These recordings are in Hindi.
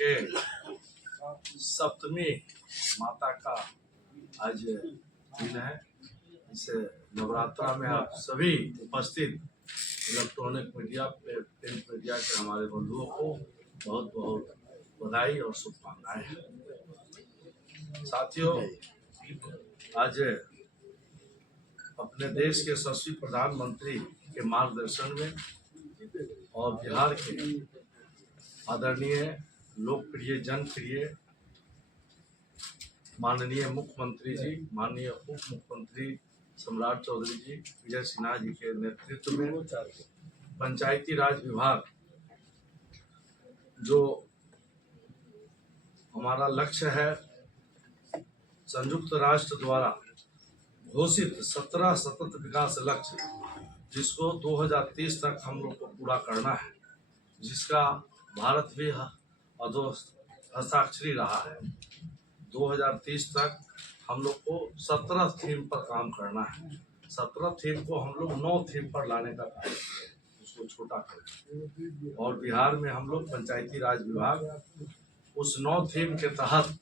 के सप्तमी माता का आज दिन है। इस नवरात्रा में आप सभी उपस्थित इलेक्ट्रॉनिक मीडिया, प्रिंट मीडिया के हमारे बंधुओं को बहुत बहुत बधाई और शुभकामनाएं हैं। साथियों, आज अपने देश के यशस्वी प्रधानमंत्री के मार्गदर्शन में और बिहार के आदरणीय, लोकप्रिय, जनप्रिय माननीय मुख्यमंत्री जी, माननीय उप मुख्यमंत्री सम्राट चौधरी जी, विजय सिन्हा जी के नेतृत्व में पंचायती राज विभाग, जो हमारा लक्ष्य है संयुक्त राष्ट्र द्वारा घोषित 17 सतत विकास लक्ष्य, जिसको 2030 तक हम लोग को पूरा करना है, जिसका भारत भी हस्ताक्षरी रहा है। 2030 तक हम लोग को 17 थीम पर काम करना है। 17 थीम को हम लोग 9 थीम पर लाने का कार्य किया, उसको छोटा कर। और बिहार में हम लोग पंचायती राज विभाग उस 9 थीम के तहत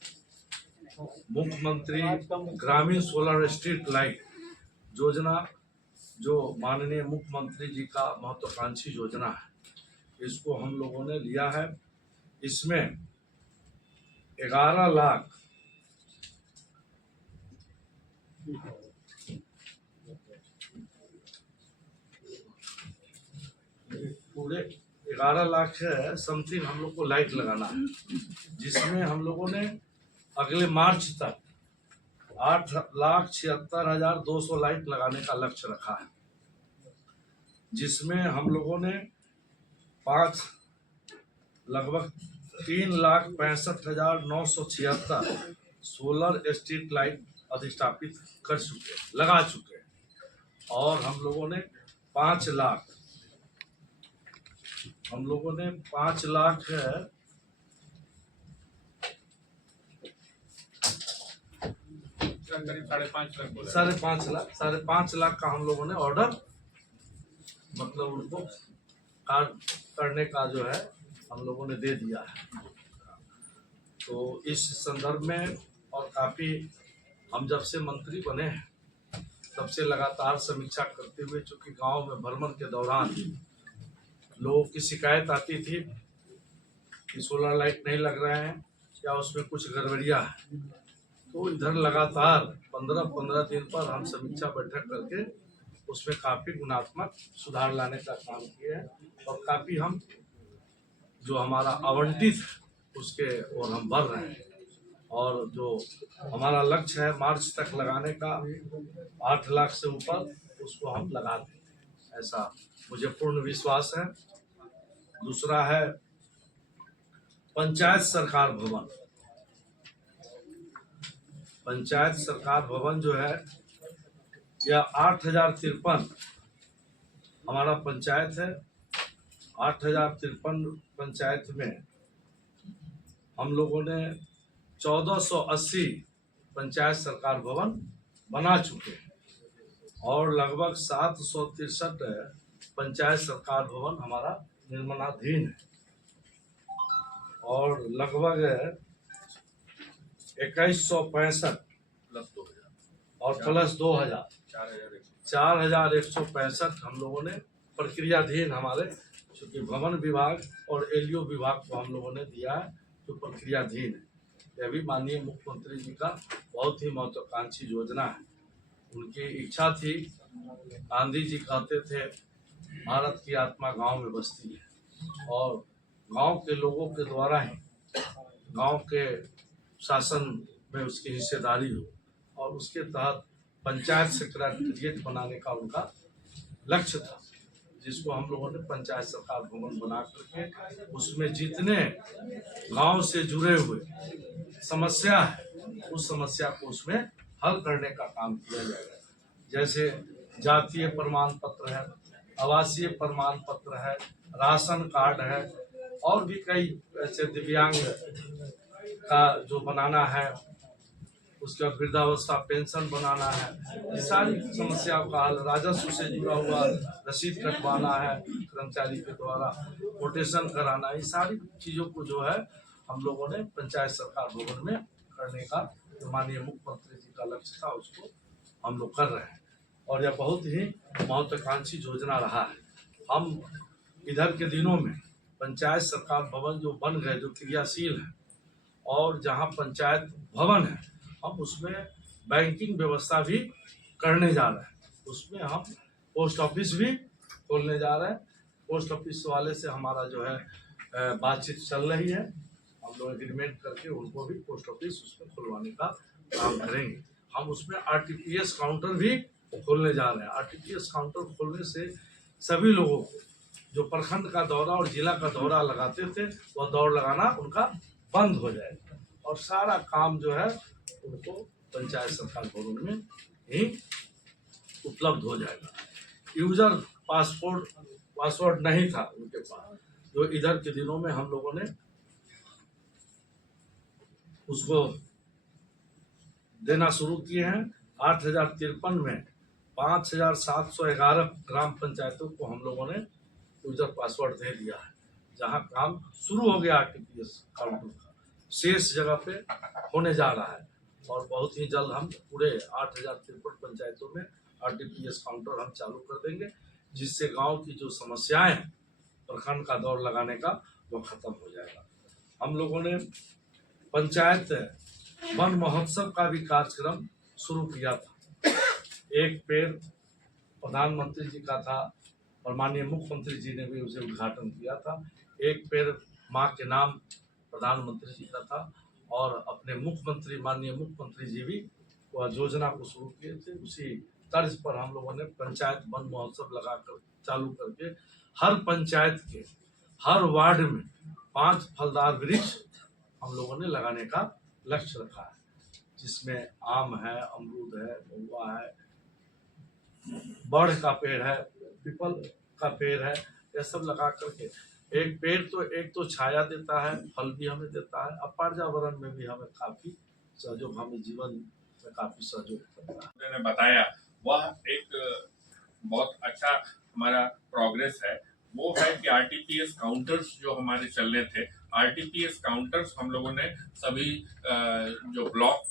मुख्यमंत्री ग्रामीण सोलर स्ट्रीट लाइट योजना, जो माननीय मुख्यमंत्री जी का महत्वाकांक्षी योजना है, इसको हम लोगों ने लिया है। इसमें 11 लाख पूरे 11 लाख समथिंग हम लोग को लाइट लगाना है, जिसमें हम लोगों ने अगले मार्च तक 8,76,200 लाइट लगाने का लक्ष्य रखा है, जिसमें हम लोगों ने लगभग 3,65,976 सोलर स्ट्रीट लाइट अधिष्ठापित कर चुके, लगा चुके। और हम लोगों ने 5 लाख साढ़े पाँच लाख का हम लोगों ने ऑर्डर, मतलब उनको कार्य करने का जो है हम लोगों ने दे दिया है। तो इस संदर्भ में और काफ़ी हम जब से मंत्री बने हैं तब से लगातार समीक्षा करते हुए, चूँकि गांव में भ्रमण के दौरान लोगों की शिकायत आती थी कि सोलर लाइट नहीं लग रहे हैं या उसमें कुछ गड़बड़ियाँ हैं, तो इधर लगातार 15-15 दिन पर हम समीक्षा बैठक करके उसमें काफ़ी गुणात्मक सुधार लाने का काम किए हैं। और काफ़ी हम जो हमारा आवंटित उसके और हम बढ़ रहे हैं। और जो हमारा लक्ष्य है मार्च तक लगाने का 8 लाख से ऊपर, उसको हम लगा देंगे, ऐसा मुझे पूर्ण विश्वास है। दूसरा है पंचायत सरकार भवन। पंचायत सरकार भवन जो है यह 8,053 हमारा पंचायत है। 8,053 पंचायत में हम लोगों ने 1480 पंचायत सरकार भवन बना चुके हैं और लगभग 763 पंचायत सरकार भवन हमारा निर्माणाधीन है। और लगभग 2165 और प्लस 2000 4,165 हम लोगों ने प्रक्रियाधीन, हमारे चूँकि भवन विभाग और एलईओ विभाग को हम लोगों ने दिया है, जो प्रक्रियाधीन है। यह भी माननीय मुख्यमंत्री जी का बहुत ही महत्वाकांक्षी योजना है। उनकी इच्छा थी, गांधी जी कहते थे भारत की आत्मा गांव में बसती है, और गांव के लोगों के द्वारा ही गांव के शासन में उसकी हिस्सेदारी हो, और उसके तहत पंचायत सेक्रेटेरिएट बनाने का उनका लक्ष्य था, जिसको हम लोगों ने पंचायत सरकार भवन बना करके उसमें जितने गांव से जुड़े हुए समस्या है, उस समस्या को उसमें हल करने का काम किया जाएगा। जैसे जातीय प्रमाण पत्र है, आवासीय प्रमाण पत्र है, राशन कार्ड है, और भी कई ऐसे दिव्यांग का जो बनाना है, उसका वृद्धावस्था पेंशन बनाना है, ये सारी समस्याओं का हल, राजस्व से जुड़ा हुआ रसीद कटवाना है कर्मचारी के द्वारा, कोटेशन कराना, ये सारी चीज़ों को जो है हम लोगों ने पंचायत सरकार भवन में करने का जो माननीय मुख्यमंत्री जी का लक्ष्य था उसको हम लोग कर रहे हैं और यह बहुत ही महत्वाकांक्षी योजना रहा है। हम इधर के दिनों में पंचायत सरकार भवन जो बन गए, जो क्रियाशील है, और जहां पंचायत भवन है हम उसमें बैंकिंग व्यवस्था भी करने जा रहे हैं। उसमें हम पोस्ट ऑफिस भी खोलने जा रहे हैं। पोस्ट ऑफिस वाले से हमारा जो है बातचीत चल रही है। हम लोग एग्रीमेंट करके उनको भी पोस्ट ऑफिस उसमें खुलवाने का काम करेंगे। हम उसमें आरटीपीएस काउंटर भी खोलने जा रहे हैं। आरटीपीएस काउंटर खोलने से सभी लोगों को जो प्रखंड का दौरा और जिला का दौरा लगाते थे वह दौड़ लगाना उनका बंद हो जाएगा और सारा काम जो है उनको पंचायत सरकार भवन में ही उपलब्ध हो जाएगा। यूजर पासवर्ड नहीं था उनके पास, जो इधर के दिनों में हम लोगों ने उसको देना शुरू किए हैं। 8053 में 5711 ग्राम पंचायतों को हम लोगों ने यूजर पासवर्ड दे दिया है, जहां काम शुरू हो गया आरटीपीएस काउंटर का, शेष जगह पे होने जा रहा है और बहुत ही जल्द हम पूरे 8053 पंचायतों में आरटीपीएस काउंटर हम चालू कर देंगे, जिससे गांव की जो समस्याएं हैं प्रखंड का दौर लगाने का वो खत्म हो जाएगा। हम लोगों ने पंचायत वन महोत्सव का भी कार्यक्रम शुरू किया था। एक पेड़ प्रधानमंत्री जी का था और माननीय मुख्यमंत्री जी ने भी उसे उद्घाटन किया था। एक पेड़ माँ के नाम प्रधानमंत्री जी का था और अपने माननीय मुख्यमंत्री जी भी वह योजना को शुरू किए थे। उसी तर्ज पर हम लोगों ने पंचायत वन महोत्सव लगाकर चालू करके हर पंचायत के हर वार्ड में 5 फलदार वृक्ष हम लोगों ने लगाने का लक्ष्य रखा है, जिसमें आम है, अमरूद है, महुआ है, बड़ का पेड़ है, पीपल का पेड़ है। यह सब लगा करके एक पेड़ एक तो छाया देता है, फल भी हमें देता है, अब पर्यावरण में भी हमें काफी सहयोग, हमें जीवन में काफी सहयोग करता है। मैंने बताया वह एक बहुत अच्छा हमारा प्रोग्रेस है, वो है कि आरटीपीएस काउंटर्स जो हमारे चल रहे थे, आरटीपीएस काउंटर्स हम लोगों ने सभी जो ब्लॉक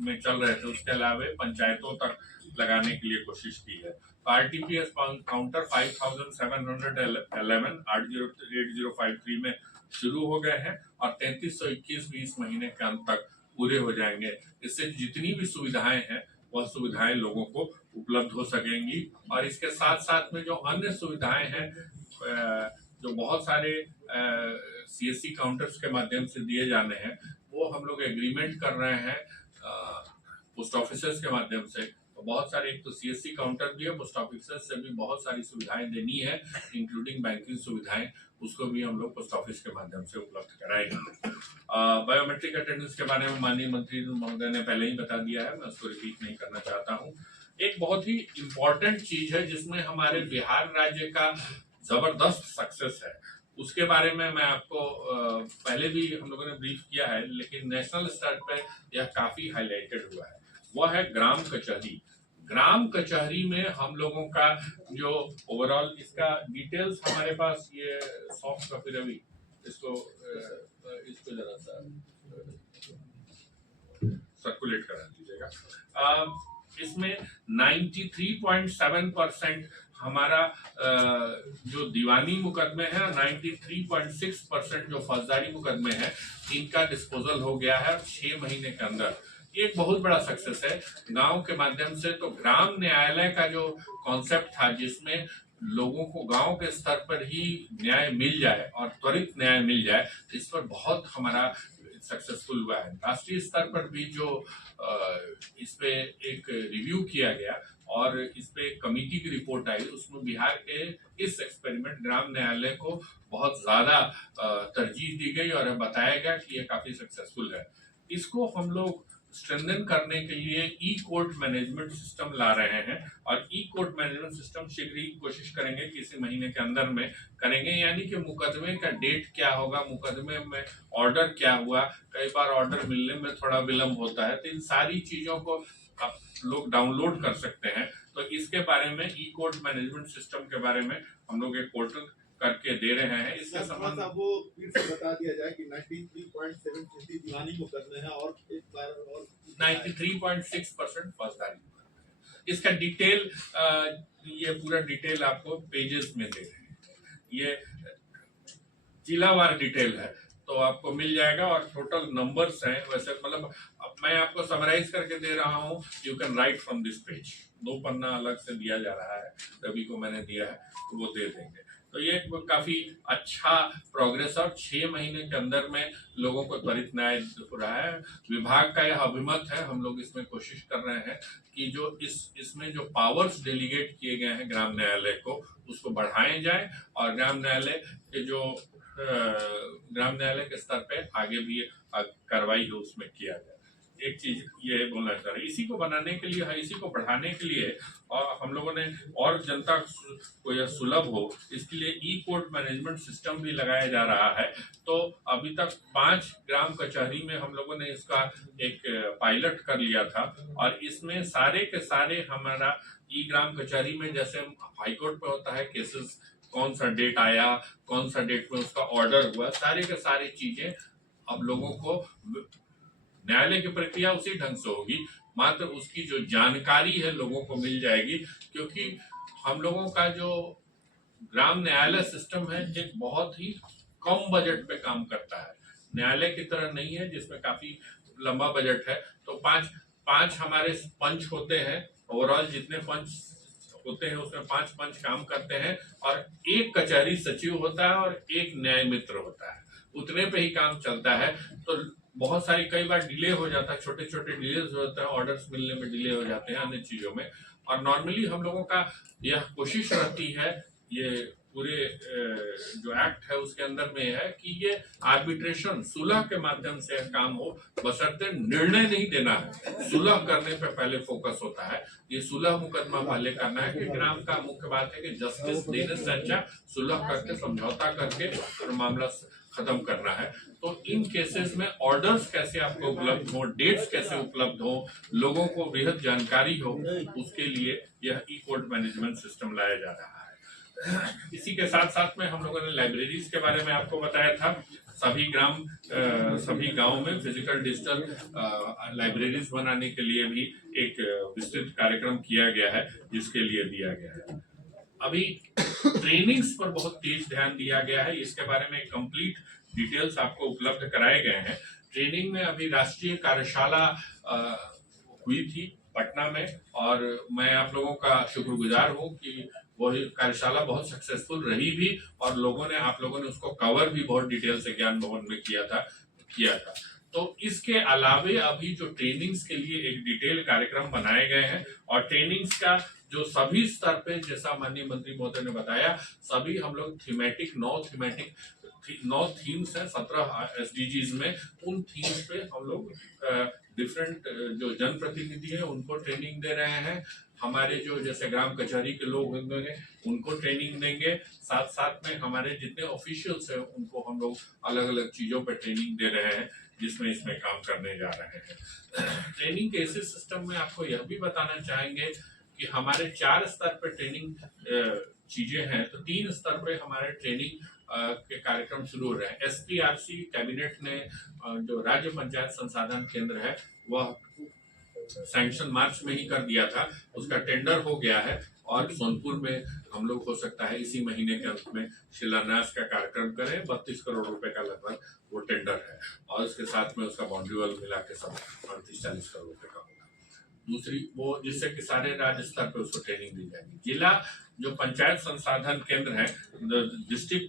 में चल रहे थे उसके अलावा पंचायतों तक लगाने के लिए कोशिश की है। आरटीपीएस काउंटर 5711 8053 में शुरू हो गए हैं और 3321 भी इस महीने के अंत तक पूरे हो जाएंगे। इससे जितनी भी सुविधाएं हैं वह सुविधाएं लोगों को उपलब्ध हो सकेंगी और इसके साथ साथ में जो अन्य सुविधाएं हैं जो बहुत सारे सीएससी काउंटर्स के माध्यम से दिए जाने हैं, वो हम लोग एग्रीमेंट कर रहे हैं पोस्ट ऑफिसर्स के माध्यम से। तो बहुत सारे, एक तो सीएससी काउंटर भी है, पोस्ट ऑफिसर्स से भी बहुत सारी सुविधाएं देनी है, इंक्लूडिंग बैंकिंग सुविधाएं, उसको भी हम लोग पोस्ट ऑफिस के माध्यम से उपलब्ध कराएंगे। बायोमेट्रिक अटेंडेंस के बारे में माननीय मंत्री महोदय ने पहले ही बता दिया है, मैं उसको रिपीट नहीं करना चाहता हूँ। एक बहुत ही इम्पोर्टेंट चीज है जिसमें हमारे बिहार राज्य का जबरदस्त सक्सेस है, उसके बारे में मैं आपको पहले भी हम लोगों ने ब्रीफ किया है, लेकिन नेशनल स्तर पर यह काफी हाईलाइटेड हुआ है। वह है ग्राम कचहरी। ग्राम कचहरी में हम लोगों का जो ओवरऑल इसका डिटेल्स हमारे पास, ये सॉफ्ट कॉपी रवि, इसको जरा सा सर्कुलेट करा दीजिएगा। इसमें 93.7% हमारा जो दीवानी मुकदमे हैं, 93.6% जो फौजदारी मुकदमे हैं, इनका डिस्पोजल हो गया है 6 महीने के अंदर। ये एक बहुत बड़ा सक्सेस है गांव के माध्यम से। तो ग्राम न्यायालय का जो कॉन्सेप्ट था, जिसमें लोगों को गांव के स्तर पर ही न्याय मिल जाए और त्वरित न्याय मिल जाए, इस पर बहुत हमारा सक्सेसफुल हुआ है। राष्ट्रीय स्तर पर भी जो इस पे एक रिव्यू किया गया और इस पे एक कमेटी की रिपोर्ट आई, उसमें बिहार के इस एक्सपेरिमेंट ग्राम न्यायालय को बहुत ज्यादा तरजीह दी गई और बताया गया कि ये काफी सक्सेसफुल है। इसको हम लोग स्ट्रेंथन करने के लिए ई कोर्ट मैनेजमेंट सिस्टम ला रहे हैं और ई कोर्ट मैनेजमेंट सिस्टम शीघ्र ही कोशिश करेंगे कि इसी महीने के अंदर में करेंगे। यानी कि मुकदमे का डेट क्या होगा, मुकदमे में ऑर्डर क्या हुआ, कई बार ऑर्डर मिलने में थोड़ा विलम्ब होता है, तो इन सारी चीजों को आप लोग डाउनलोड कर सकते हैं। तो इसके बारे में ई कोर्ट मैनेजमेंट सिस्टम के बारे में हम लोग एक पोर्टल करके दे रहे हैं। इसके थोड़ा संबंध सा वो फिर से बता दिया जाए कि 93.7 दीवानी को करने हैं और एक बार और 93.6% फौजदारी। इसका डिटेल ये पूरा डिटेल आपको पेजेस में दे रहे हैं, ये जिलावार डिटेल है तो आपको मिल जाएगा और टोटल नंबर्स हैं। वैसे मतलब अब मैं आपको समराइज करके दे रहा हूँ, you can write from this page. 2 पन्ना अलग से दिया जा रहा है, रवि को मैंने दिया है तो वो दे देंगे। तो ये काफी अच्छा प्रोग्रेस और 6 महीने के अंदर में लोगों को त्वरित न्याय हो रहा है। विभाग का यह अभिमत है, हम लोग इसमें कोशिश कर रहे हैं कि जो इसमें जो पावर्स डेलीगेट किए गए हैं ग्राम न्यायालय को, उसको बढ़ाए जाए और ग्राम न्यायालय के जो ग्राम न्यायालय के स्तर पे आगे भी कार्रवाई है उसमें किया जाए। एक चीज ये बोलना चाह रहे, इसी को बनाने के लिए, इसी को बढ़ाने के लिए और हम लोगों ने और जनता को यह सुलभ हो इसके लिए ई कोर्ट मैनेजमेंट सिस्टम भी लगाया जा रहा है। तो अभी तक 5 ग्राम कचहरी में हम लोगों ने इसका एक पायलट कर लिया था और इसमें सारे के सारे हमारा ई ग्राम कचहरी में जैसे हाईकोर्ट पे होता है केसेस, कौन सा डेट आया, कौन सा डेट में उसका ऑर्डर हुआ, सारे के सारे चीजें अब लोगों को न्यायालय की प्रक्रिया उसी ढंग से होगी, मात्र उसकी जो जानकारी है लोगों को मिल जाएगी। क्योंकि हम लोगों का जो ग्राम न्यायालय सिस्टम है एक बहुत ही कम बजट पे काम करता है, न्यायालय की तरह नहीं है जिसमें काफी लंबा बजट है। तो पांच हमारे पंच होते हैं, ओवरऑल जितने पंच होते हैं उसमें 5 पंच काम करते हैं और एक कचहरी सचिव होता है और एक न्याय मित्र होता है, उतने पे ही काम चलता है। तो बहुत सारी कई बार डिले हो जाता है, छोटे छोटे डिले हो जाते हैं, ऑर्डर्स मिलने में डिले हो जाते हैं, अन्य चीजों में। और नॉर्मली हम लोगों का यह कोशिश रहती है, ये पूरे जो एक्ट है उसके अंदर में है कि ये आर्बिट्रेशन सुलह के माध्यम से काम हो, बशर्ते निर्णय नहीं देना है, सुलह करने पे पहले फोकस होता है। ये सुलह मुकदमा पहले करना है कि ग्राम का मुख्य बात है कि जस्टिस देने से अच्छा सुलह करके समझौता करके और मामला खत्म करना है। तो इन केसेस में ऑर्डर्स कैसे आपको उपलब्ध हो, डेट्स कैसे उपलब्ध हो, लोगों को बेहद जानकारी हो, उसके लिए यह ई कोर्ट मैनेजमेंट सिस्टम लाया जा रहा है। इसी के साथ साथ में हम लोगों ने लाइब्रेरीज के बारे में आपको बताया था। सभी गांव में फिजिकल डिजिटल लाइब्रेरीज बनाने के लिए भी एक विस्तृत कार्यक्रम किया गया है, जिसके लिए दिया गया है। अभी ट्रेनिंग्स पर बहुत तेज ध्यान दिया गया है, इसके बारे में कंप्लीट डिटेल्स आपको उपलब्ध कराए गए हैं। ट्रेनिंग में अभी राष्ट्रीय कार्यशाला हुई थी पटना में और मैं आप लोगों का शुक्रगुजार हूं कि वो कार्यशाला बहुत सक्सेसफुल रही भी और आप लोगों ने उसको कवर भी बहुत डिटेल से ज्ञान भवन में किया था। तो इसके अलावे अभी जो ट्रेनिंग्स के लिए एक डिटेल कार्यक्रम बनाए गए हैं और ट्रेनिंग्स का जो सभी स्तर पे, जैसा माननीय मंत्री महोदय ने बताया, सभी हम लोग थीमेटिक 9 थीम्स है 17 SDGs में, उन थीम्स पे हम लोग डिफरेंट जो जनप्रतिनिधि है उनको ट्रेनिंग दे रहे हैं। हमारे जो जैसे ग्राम कचहरी के लोग होंगे उनको ट्रेनिंग देंगे, साथ साथ में हमारे जितने ऑफिशियल्स हैं उनको हम लोग अलग अलग चीजों पर ट्रेनिंग दे रहे हैं, जिसमें इसमें काम करने जा रहे हैं। ट्रेनिंग के इसी सिस्टम में आपको यह भी बताना चाहेंगे कि हमारे 4 स्तर पर ट्रेनिंग चीजें हैं, तो 3 स्तर पे हमारे ट्रेनिंग के कार्यक्रम शुरू हो रहे हैं। SPRC कैबिनेट ने जो राज्य पंचायत संसाधन केंद्र है वह सैंक्शन मार्च में ही कर दिया था, उसका टेंडर हो गया है और सोनपुर में हम लोग हो सकता है इसी महीने के अंत में शिलान्यास का कार्यक्रम करें। 32 करोड़ रुपए का लगभग वो टेंडर है और उसके साथ में उसका बाउंड्री वाल मिला के सब 38-40 करोड़ रुपए का होगा। दूसरी वो जिससे कि सारे राज्य स्तर पे उसको ट्रेनिंग दी जाएगी। जिला जो पंचायत संसाधन केंद्र है, डिस्ट्रिक्ट